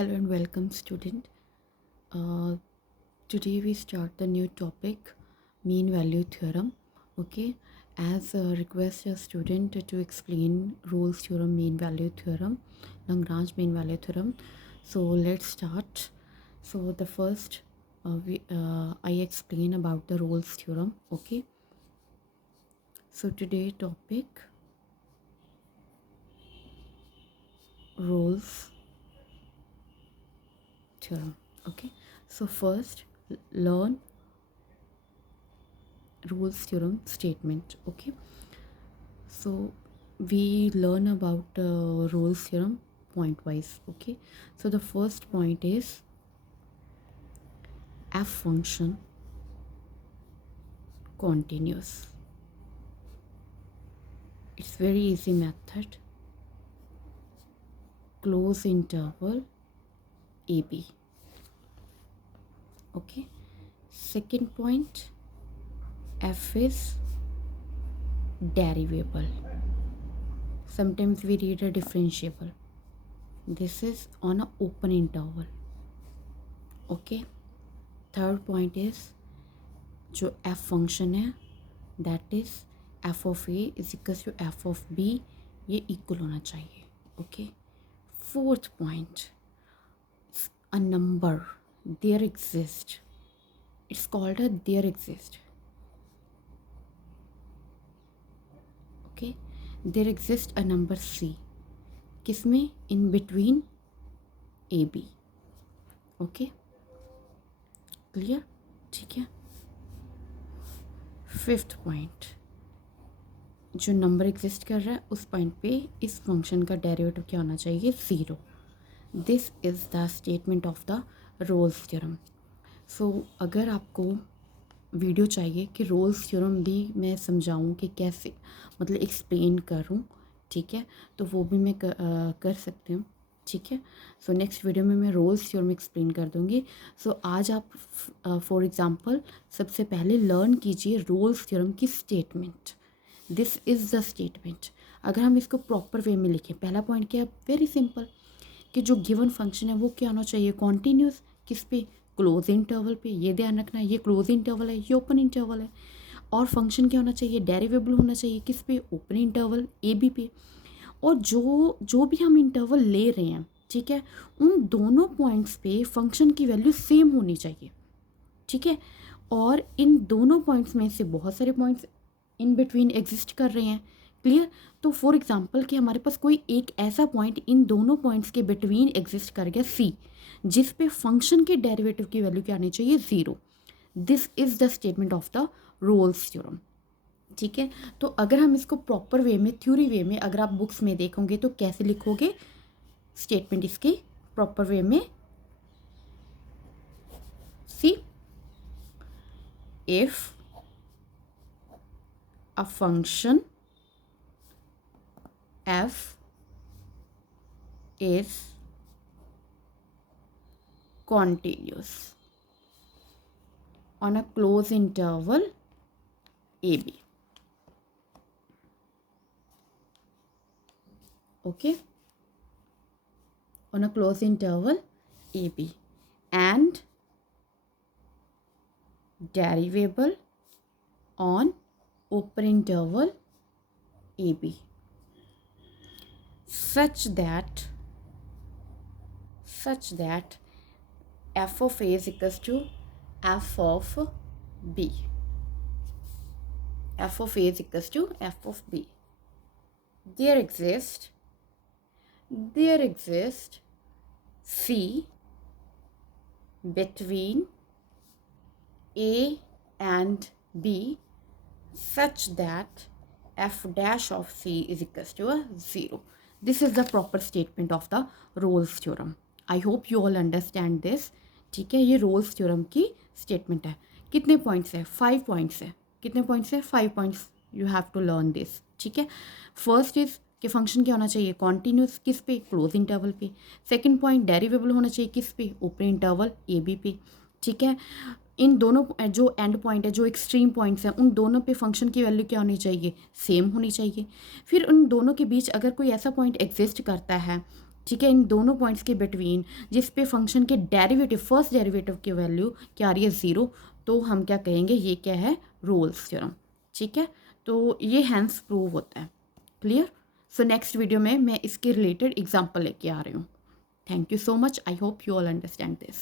Hello and welcome, student. Uh, Today we start the new topic, mean value theorem. Okay, as a request a student to explain Rolle's theorem, mean value theorem, Lagrange mean value theorem. So let's start. So the first, I explain about the Rolle's theorem. Okay. So today topic, Rolle's theorem. Okay. So first, learn Rolle's theorem statement. Okay, so we learn about Rolle's theorem point wise. Okay, so the first point is f function continuous. It's very easy method. Close interval AB. Okay, second point, f is derivable. Sometimes we read a differentiable. This is on an open interval. Okay, third point is जो F function है that is F of A is equals to F of B, ये equal होना चाहिए. Okay, fourth point, a number there exist, it's called a there exist. Okay, there exist a number C, किसमें? In between A B. Okay, clear? ठीक है. Fifth point, जो number exist कर रहा है उस पॉइंट पे इस फंक्शन का डेरिवेटिव क्या होना चाहिए? Zero. This is the statement of the Rolle's theorem. So अगर आपको वीडियो चाहिए कि रोल्स थ्योरम भी मैं समझाऊं कि कैसे, मतलब एक्सप्लेन करूं, ठीक है, तो वो भी मैं कर सकती हूँ. ठीक है, सो नेक्स्ट वीडियो में मैं रोल्स थ्योरम एक्सप्लेन कर दूँगी. सो आज आप फॉर एग्जांपल सबसे पहले लर्न कीजिए रोल्स थ्योरम की statement. This is the statement. अगर हम इसको प्रॉपर वे में लिखें, पहला पॉइंट क्या है? वेरी सिंपल, कि जो गिवन फंक्शन है वो क्या होना चाहिए? कॉन्टीन्यूस. किस पे? क्लोज इंटरवल पे. ये ध्यान रखना है, ये क्लोज इंटरवल है, ये ओपन इंटरवल है. और फंक्शन क्या होना चाहिए? डेरिवेबल होना चाहिए. किस पे? ओपन इंटरवल ए बी पे. और जो भी हम इंटरवल ले रहे हैं, ठीक है, उन दोनों पॉइंट्स पे फंक्शन की वैल्यू सेम होनी चाहिए. ठीक है, और इन दोनों पॉइंट्स में से बहुत सारे पॉइंट्स इन बिटवीन एग्जिस्ट कर रहे हैं. क्लियर? तो फॉर एग्जांपल कि हमारे पास कोई एक ऐसा पॉइंट इन दोनों पॉइंट्स के बिटवीन एग्जिस्ट कर गया सी, जिस पे फंक्शन के डेरिवेटिव की वैल्यू क्या आनी चाहिए? Zero. This is the statement of the Rolle's theorem. ठीक है, तो अगर हम इसको प्रॉपर वे में, थ्योरी वे में, अगर आप बुक्स में देखोगे तो कैसे लिखोगे स्टेटमेंट इसकी प्रॉपर वे में? सी, if a function f is continuous on a closed interval AB. Okay, on a closed interval AB and derivable on open interval AB, such that f of a is equals to f of b. f of a is equals to f of b. There exists C between a and b such that f dash of c is equals to a 0. This is the proper statement of the Rolle's theorem. I hope you all understand this. ठीक है, ये Rolle's theorem की statement है. कितने points है? 5 points है. कितने points है? 5 points. You have to learn this. ठीक है, फर्स्ट इज कि फंक्शन क्या होना चाहिए? कॉन्टीन्यूस. किस पे? क्लोज इंटरवल पे. सेकंड पॉइंट, डेरिवेबल होना चाहिए किस पे? ओपन इंटरवल ए बी पे. ठीक है, इन दोनों जो एंड पॉइंट है, जो एक्सट्रीम पॉइंट्स हैं, उन दोनों पे फंक्शन की वैल्यू क्या होनी चाहिए? सेम होनी चाहिए. फिर उन दोनों के बीच अगर कोई ऐसा पॉइंट एग्जिस्ट करता है ठीक है, इन दोनों पॉइंट्स के बिटवीन जिस पे फंक्शन के डेरिवेटिव, फर्स्ट डेरिवेटिव की वैल्यू क्या आ रही है 0, तो हम क्या कहेंगे, ये क्या है, रोल्स थ्योरम। ठीक है, तो ये हैंस प्रूव होता है। क्लियर? सो नेक्स्ट वीडियो में मैं इसके रिलेटेड एग्जाम्पल लेके आ रही हूँ। Thank you so much, I hope you all understand this.